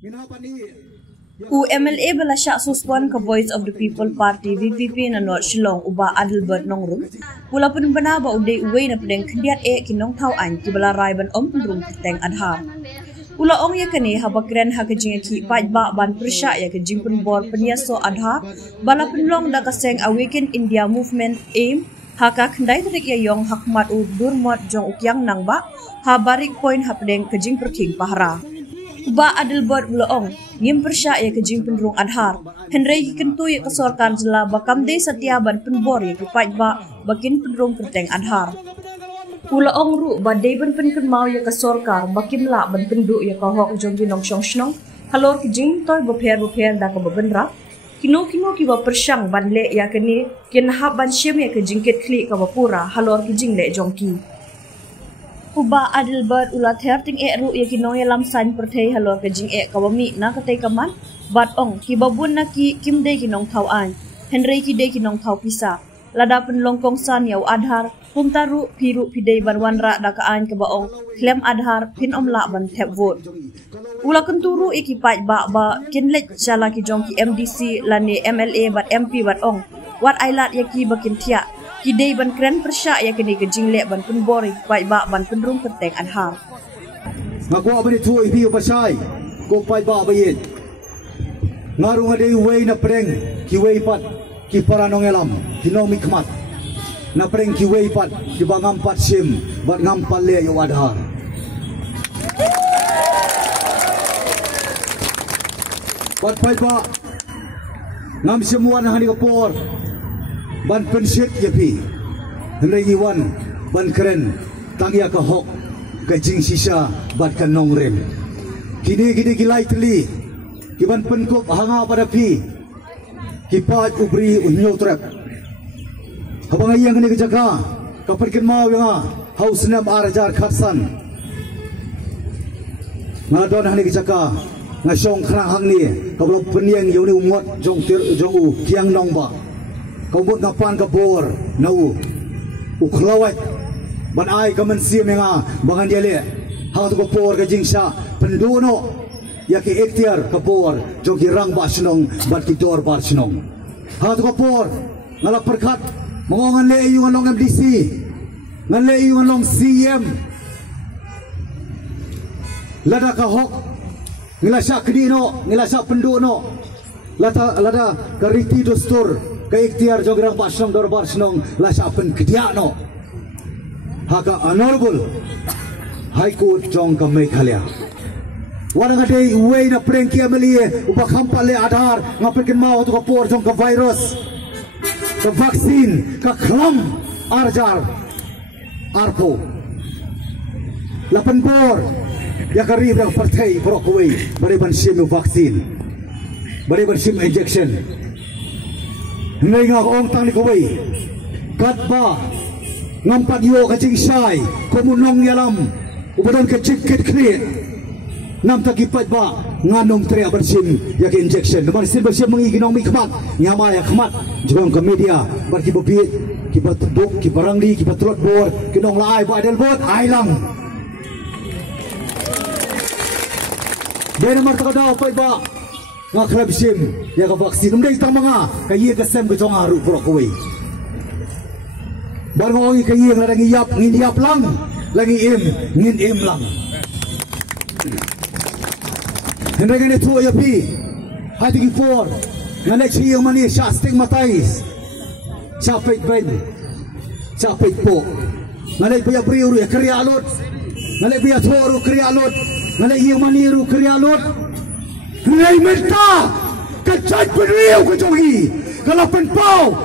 UMLA belasyak suspon ke Voice of the People Party VPP na North Shillong uba Adelbert Nongrum. Pula pun benar ba uday uway na pedeng kendiat kinong tauan ki balaray ban pendrung keteng adhar. Pula ong ya kani habakren hakajing ki pajba ban persya ya kajing penbor penyaso adhar bala penlong da kaseng Awaken India Movement AIM haka kendai terik ya yong hakmat u durmot jong ukyang nang ba ha barik point hapdeng kajing perking pahara. Uba Adelbert Bulaong ngim persya ya kajing penrung adhar henry kentu ya kesorkan jela bakam de setiaban penbor ya kipat ba bakin penrung kerteng adhar. Bulaong ru badai ban pen mau ya kesorkar bakim la ban penduk ya kahok jong ginong syong shnong halor kajing toy bopher da ka babenra kino ki ba persyang ban le ya kini kin hab ban syem ya kajing ket kli ka bapura halor kajing le jongki. Uba Adelbert ula therting ru ya kinong ya lamsan perthei halor kajing kawami na katay kaman bat ong ki babun na ki kimde kinong tauan henry ki de kinong tau pisa lada penlongkong san yaw adhar pumtaru piru pidei ban wanra dakaan ke baong klem adhar pin omla ban tep vote ula kenturu ikipat ba kinlek chala ki jong ki MDC lani MLA bat MP bat ong wat ailat ya ki bakin tia kidei ban kren persya ya kini kejing lek ban penbori pai ba ban pendrung keteng adhar ngaku abani tu ibi pasai ko pai ba bayin ngaru ngade wei na preng ki wei pat ki paranong elam ki no mikmat na preng ki wei pat ki bangam pat sim bat ngampal le yo adhar bat pai ba ngam semuan hani kapor ban pensit yapi henry iwan ban keren tangya ka hok ka jing sisa bat ka nongrem kini gilai teli kiban penkop hanga pada pi kipat ubri unyo trap habang ayang ni kejaga kaperkin mau yang haus nam arajar khatsan ngadon hani kejaga ngasong khrang hang ni kablo peniang yoni umot jong tir jong u kiang nong ba kau buat ngapan ke bor nau uklawat ban ai kamen sia menga bangan dia le ha tu ko por ke jingsa penduno ya ki ikhtiar ke bor jo ki rang ba snong ban ki dor ba snong ha tu ko por ngala perkat mongongan le yu ngalong MDC ngale yu ngalong CM lada ka hok ngilasa kedino ngilasa penduno lada kariti dostur keikhtiar jograng pasong dorbar senong lasapen kediano haka honorable high court jong ka Meghalaya warang ade uwe na prengki amelie uba kampale adhar ngapekin mau tu kapor jong ka virus ka vaksin ka klam arjar arpo lapan bor ya karib yang partai brokwe bari ban sim vaksin bari ban sim injection Nenga ong tang ni kawai katba ngampat yo kacing sai komunong yalam ubadan kecik ket klit nam takipat ba nganong tria bersim yak injection deman sil bersim mengi ginong mi khamat nyama ya khamat jong ke media bar ki bobit ki batduk ki barangli ki batrot bor kinong laai ba adel bot ailang benar takadaw pai ba nga krab sim ya ka vaksin umday tang mga kayi ka sem ka jong aru pro kowe bar ngo ngi kayi nga ngi yap lang lagi ngin im lang henry ngene tu ya pi hati ki for nga next year mani siya stigmatize siya fake ben siya fake po nga next ya priuru ya kriya alot nga next ya toru kriya alot nga next ya maniru kriya alot Nilai minta kecai beriau kejogi kalapan pau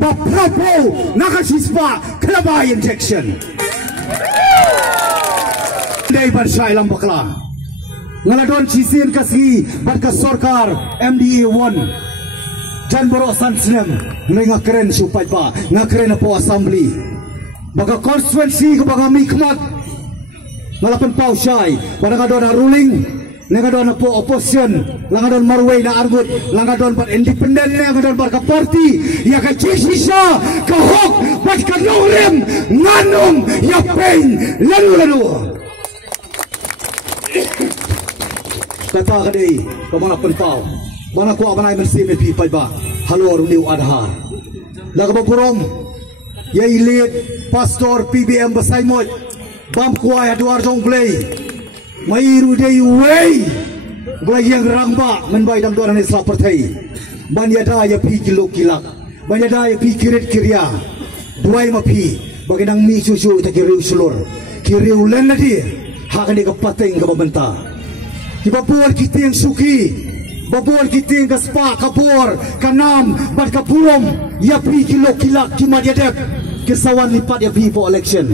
baprapo nakasispa kelaba injection dari bersai lambakla ngaladon cisin kasih berkas sorkar MDA 1 jan borosan senem ngakeren supaya ba ngakeren po assembly baga konstituensi kebaga mikmat ngalapan pau syai pada kadon ruling Langadon po opposition, langadon marway na argut, langadon pat independent, langadon pat ka party, ya ka chisisa, ka hok, pat ka nongrim, nganong, ya pain, lalu. kata kadai kamana penpau mana ko abanai mensi me pi pai ba halor niu adhar laga borom yai lead pastor PBM basai moj bam kuai aduar jong play mai ru dei wei blai yang rangba men bai dam doran isla perthai ban ya da ya pi kilo kilak ban ya da ya pi kiret kiria duai ma pi baginang mi susu ta kiriu sulur kiriu len ladi hakani ka pateng ka babenta kibapur kiting suki babor kiting ka spa kapur kanam bat kapurom ya pi kilo kilak kimat ya dep kisawan lipat ya pi for election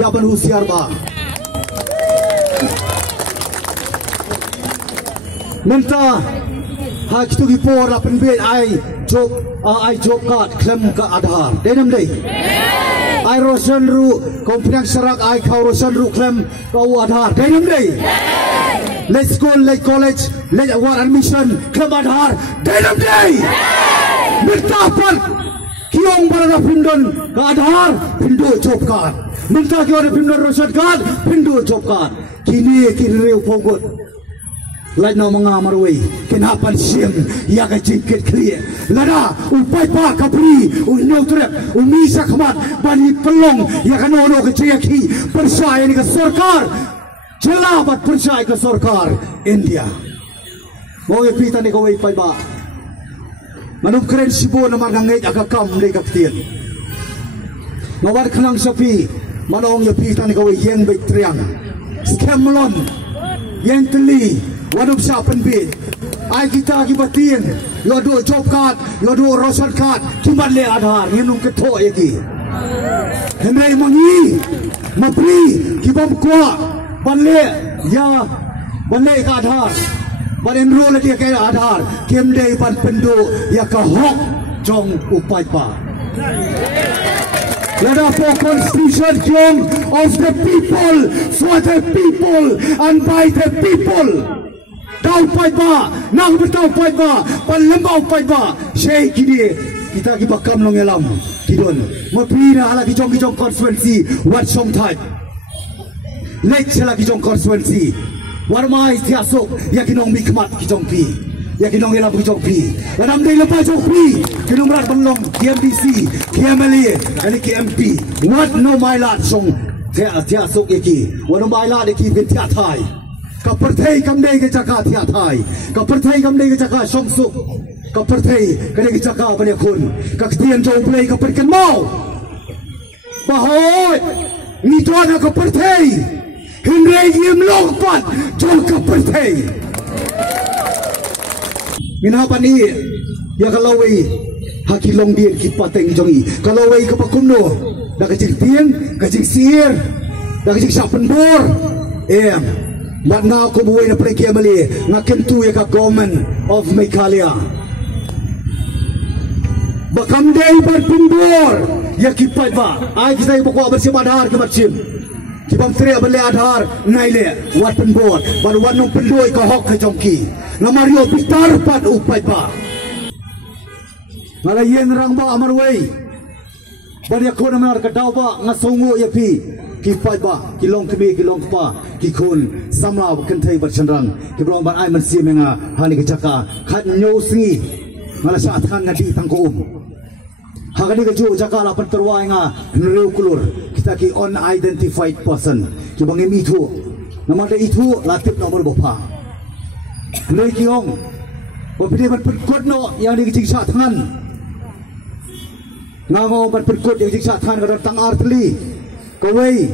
ya ban usiar ba menta ha kitu gipor la penbet ai job card klem ka adhar denam dei ai rosan ru komplek sarak ai kau rosan ru klem ka adhar denam dei let's go let college let award admission klem adhar denam dei menta par kiong barada pindon ka adhar pindo job card menta kiong pindon rosan card pindo job card kini reu pogot lai no mga marway kinapan siyem ya ka jingkit clear lada upai pa kapri unyautrep umisa khamat bani pelong ya ka nono ka cheki percaya ni ka sarkar jelabat percaya ka sarkar India mo ye pita ni ka wai pai ba manum kren sibo na marngai aka kam le ka tien mawar khanang sapi manong ye pita ni ka wai yeng bai triang skemelon yeng teli wadup siapan bin ai kita kibatin lodo job card lodo rosan card kimat le adhar nginung keto yaki henai mangi mapri kibam kwa banle ya banle ka adhar ban enroll dia ka adhar kemdei ban pendo ya ka hok jong upai pa Lada for constitution king of the people for the people and by the people Tau pai ba, nang betau pai ba, pan lembau pai ba. Syekh kini kita bakam long elam kidon. Mapina ala kijong constituency wat song type. Lek sela kijong constituency. Warmai tiasok ya kinong mikmat kijong pi. Ya kinong elam kijong pi. Ladam dei lepa jong pi. Kinong berat banglong KMDC, KMLA, ani KMP. Wat no mailat song tiasok yaki. Wat no mailat yaki bin tiatai. Kaperthai kamdei ke caka thia thai kaperthai kamdei ke caka songsuk kaperthai kane ke caka bane khun kaktian jong play kaperkan mau bahoi ni tuana kaperthai hindrei yim long pat jong kaperthai mina pani ya kalawai haki long dien ki pateng jongi kalawai ka pakumno da ka jing tiang ka jing sir da ka jing sapen bor Mat nga ko buhay na prekiamali nga kentu ya ka government of Meghalaya. Bakam day ban pimbor ya kipat ba. Ay kita ibu ko abersim adhar kematsim. Kibam tre abale adhar naile wat pimbor ban wanong pendoy ka hok ka jongki. Namario pitar pat upai ba. Ngalayen rang ba amarway. Ban ya ko na mar ka daw ba nga songo ya pi. Kipai ba kilong kemi kilong pa kikun samla kentai bercendrang kibrong ban ai mensi menga hani kecaka khat nyo singi ngala sa atkan ngadi tangko hagani ke ju jaka la perterwai nga nreu kulur kita ki unidentified person kibang emi thu namade itu latip nomor bopa nei kiong bopide ban perkut no yang di kecing sa tangan ngamo ban perkut yang kecing sa tangan ka tang artli Kawai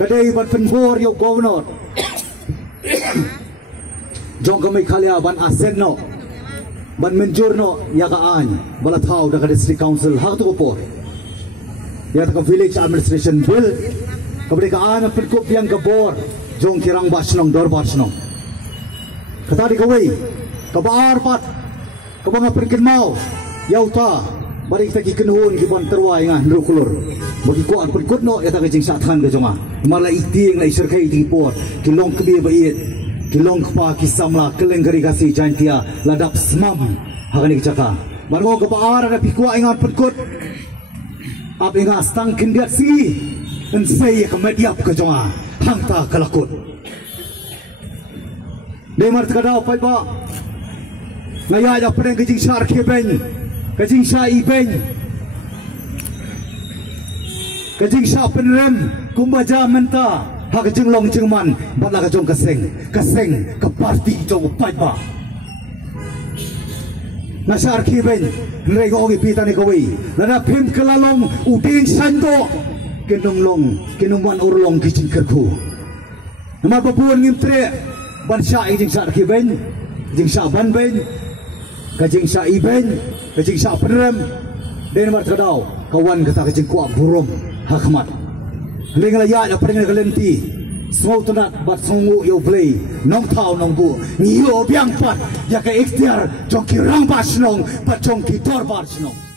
kadai ban penbor yo governor jong kami Meghalaya ban asen no ban menjur no ya ka an bala thau da district council hak to por ya ta village administration bill kabri ka an perkup yang gabor jong kirang basnong dor basnong kata di kawai kabar pat kabang perkin mau yauta bari kita ki kenuhun ki ban terwai nga ndru kulur bagi ko an perkut no ya ta jing sa than ga jonga mala iting lai serkai ti por ki long kbi ba iet ki long pa ki samla keleng gari kasi jantia ladap smam hagani chaka bargo ka paara na pikwa ingat perkut ap inga stang kindiat si en sei ka mediap ka jonga hangta kalakut Demar kadau pai ba ngaya ya pedeng ke jing sar ke ben ke jing sa I ben ke jing sa penrem kumbaja menta ha ke jing long jing man bala ka jong kaseng ke parti jong pai ba na sar ke ben rego ogi pitani ko wi na phim kalalong uding sando kenong long kenong man urlong ke jing kerku nama babuan ngimtre ban sa I jing sar ke ben jing sa ban ben kajing sa iben kajing sa penrem den mar kadau kawan kata kajing kuat burom hakmat lengala ya ya pengen kalenti smau tunat bat songu yo play nong thau nong bu ni yo biang pat ya ka ikhtiar jong ki rang ba snong pat jong ki tor ba snong